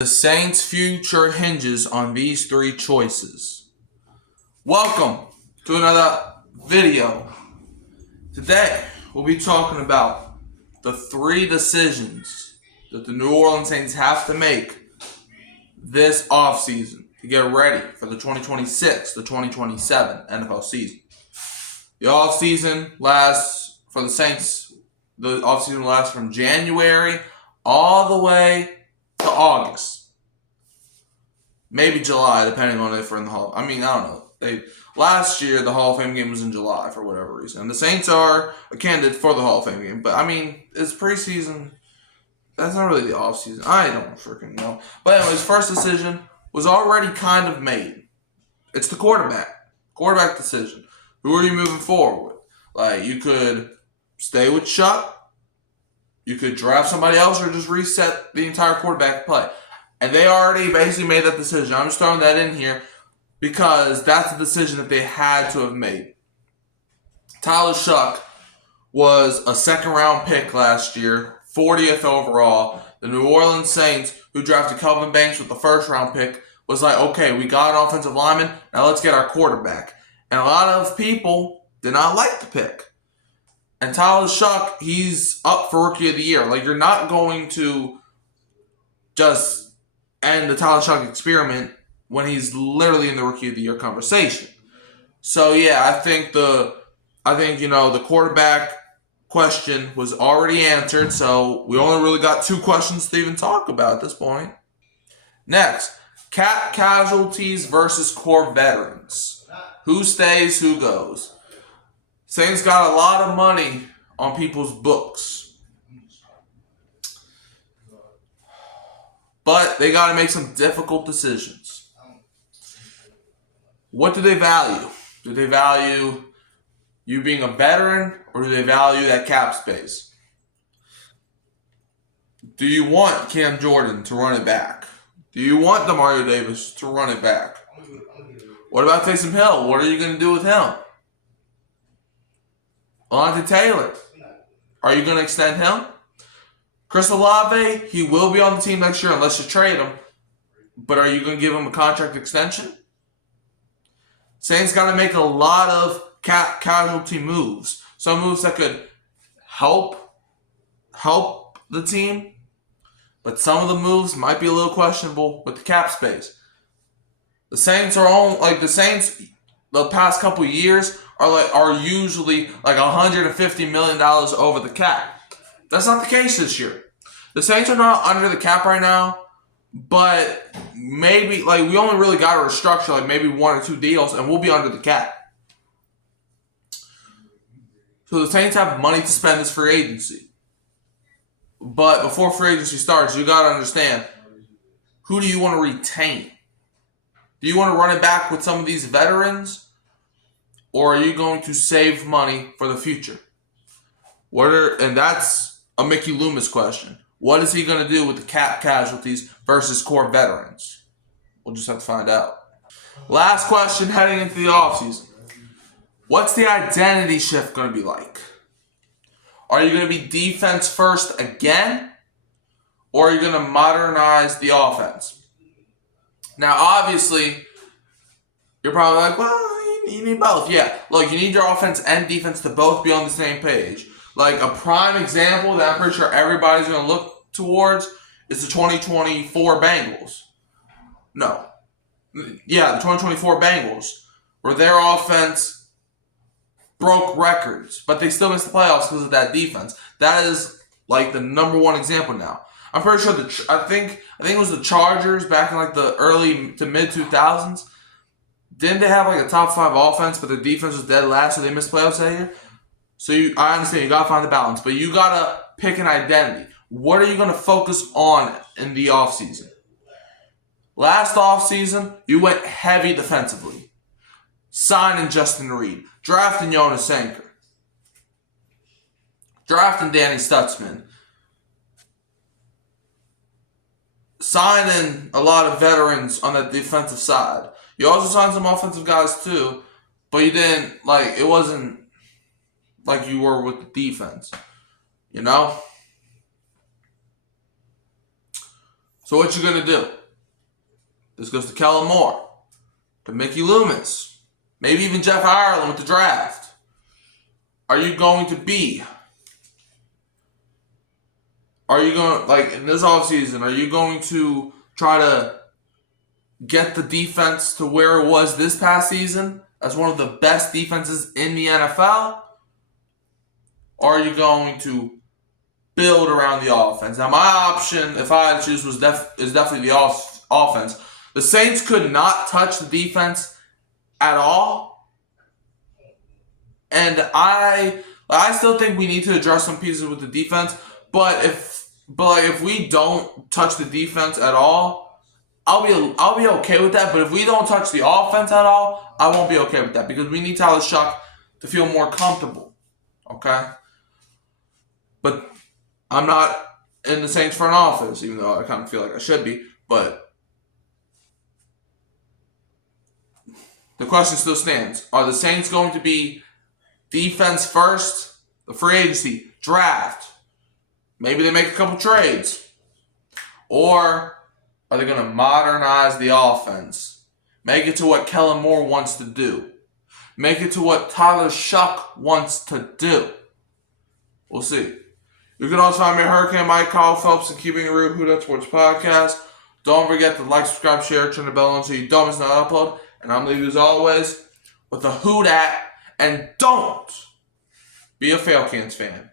The Saints' future hinges on these three choices. Welcome to another video. Today, we'll be talking about the three decisions that the New Orleans Saints have to make this offseason to get ready for the 2026 to 2027 NFL season. The offseason lasts for the Saints, the offseason lasts from January all the way to August. Maybe July, depending on if we're in the Hall. I don't know. Last year, the Hall of Fame game was in July for whatever reason. And the Saints are a candidate for the Hall of Fame game. But, it's preseason. That's not really the offseason. I don't freaking know. But anyways, first decision was already kind of made. It's the quarterback. Quarterback decision. Who are you moving forward with? You could stay with Chuck. You could draft somebody else or just reset the entire quarterback play. And they already basically made that decision. I'm just throwing that in here because that's the decision that they had to have made. Tyler Shuck was a second-round pick last year, 40th overall. The New Orleans Saints, who drafted Kelvin Banks with the first-round pick, was like, okay, we got an offensive lineman, now let's get our quarterback. And a lot of people did not like the pick. And Tyler Shuck, he's up for Rookie of the Year. You're not going to just end the Tyler Shuck experiment when he's literally in the Rookie of the Year conversation. So yeah, I think the quarterback question was already answered, so we only really got two questions to even talk about at this point. Next, cap casualties versus core veterans. Who stays, who goes? Saints got a lot of money on people's books. But they got to make some difficult decisions. What do they value? Do they value you being a veteran, or do they value that cap space? Do you want Cam Jordan to run it back? Do you want Demario Davis to run it back? What about Taysom Hill? What are you going to do with him? Alontae Taylor, are you going to extend him? Chris Olave, he will be on the team next year unless you trade him. But are you going to give him a contract extension? Saints got to make a lot of cap casualty moves. Some moves that could help the team. But some of the moves might be a little questionable with the cap space. The Saints the past couple years are usually $150 million over the cap. That's not the case this year. The Saints are not under the cap right now, but maybe, we only really got to restructure, maybe one or two deals, and we'll be under the cap. So the Saints have money to spend this free agency. But before free agency starts, you got to understand, who do you want to retain? Do you want to run it back with some of these veterans, or are you going to save money for the future? And that's a Mickey Loomis question. What is he going to do with the cap casualties versus core veterans? We'll just have to find out. Last question heading into the offseason. What's the identity shift going to be like? Are you going to be defense first again? Or are you going to modernize the offense? Now, obviously, you're probably like, well, you need both. Yeah, look, you need your offense and defense to both be on the same page. A prime example that I'm pretty sure everybody's going to look towards is the 2024 Bengals. No. Yeah, the 2024 Bengals, where their offense broke records, but they still missed the playoffs because of that defense. That is, the number one example now. I'm pretty sure I think it was the Chargers back in, the early to mid-2000s. Didn't they have, a top 5 offense, but their defense was dead last, so they missed playoffs that year? So I understand you got to find the balance, but you got to pick an identity. What are you going to focus on in the offseason? Last offseason, you went heavy defensively. Signing Justin Reed. Drafting Jonas Sanker. Drafting Danny Stutzman. Signing a lot of veterans on the defensive side. You also signed some offensive guys too, but you didn't, it wasn't like you were with the defense, So what you going to do? This goes to Kellen Moore, to Mickey Loomis, maybe even Jeff Ireland with the draft. Are you going to in this offseason, are you going to try to get the defense to where it was this past season as one of the best defenses in the NFL? Or are you going to build around the offense? Now, my option, if I had to choose, is definitely the offense. The Saints could not touch the defense at all. And I still think we need to address some pieces with the defense. But if we don't touch the defense at all, I'll be okay with that. But if we don't touch the offense at all, I won't be okay with that because we need Tyler Shuck to feel more comfortable. Okay? But I'm not in the Saints front office, even though I kind of feel like I should be. But the question still stands. Are the Saints going to be defense first, the free agency, draft? Maybe they make a couple trades. Or are they going to modernize the offense? Make it to what Kellen Moore wants to do. Make it to what Tyler Shuck wants to do. We'll see. You can also find me at Hurricane Mike, Kyle Phelps, and Keeping It Real, Who Dat Sports Podcast. Don't forget to like, subscribe, share, turn the bell on so you don't miss another upload. And I'm leaving as always with a Who Dat, and don't be a Falcons fan.